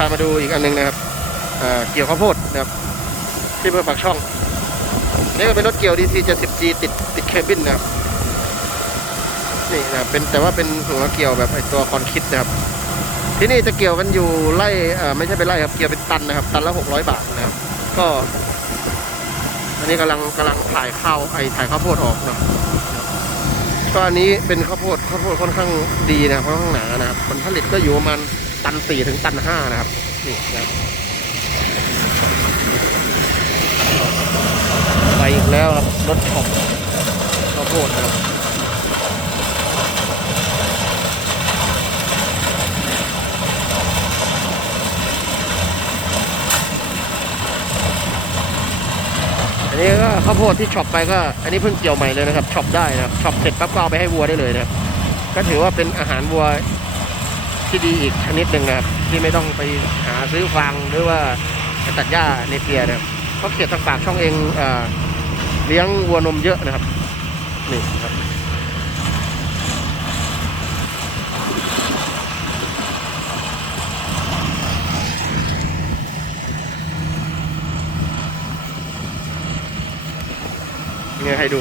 พามาดูอีกอันหนึงนะครับเกี่ยวข้าวโพดนะครับที่อำเภอปากช่องนี่ก็เป็นรถเกี่ยว DC 70G ติดติดเคบินนะครับนี่นะครับเป็นแต่ว่าเป็นหัวเกี่ยวแบบไอตัวคอนคิดนะครับ ที่นี่จะเกี่ยวกันอยู่ไร่ไม่ใช่เป็นไร่ครับเกี่ยวเป็นตันนะครับ ตันละ600บาทนะครับ ก็ อันนี้กำลังกำลังถ่ายข้าวไอถ่ายข้าวโพดออกนะก็อันนี้เป็นข้าวโพดข้าวโพดค่อนข้างดีนะครับค่อนข้างหนานะครับผลผลิตก็อยู่ประมาณ ตันสี่ถึงตันห้านะครับ นี่นะไปอีกแล้วครับรถช็อปข้าวโพดนะครับอันนี้ก็ข้าวโพดที่ช็อปไปก็ อันนี้เพิ่งเกี่ยวใหม่เลยนะครับช็อปได้นะครับช็อปเสร็จปั๊บก็เอาไปให้วัวได้เลยนะครับก็ถือว่าเป็นอาหารวัว ที่ดีอีกชนิดหนึ่งนะครับที่ไม่ต้องไปหาซื้อฟางหรือว่าตัดหญ้าในเปียนะครับเพราะเขตทางปากช่องเองเอเลี้ยงวัวนมเยอะนะครับนี่ครับเนี่ให้ดู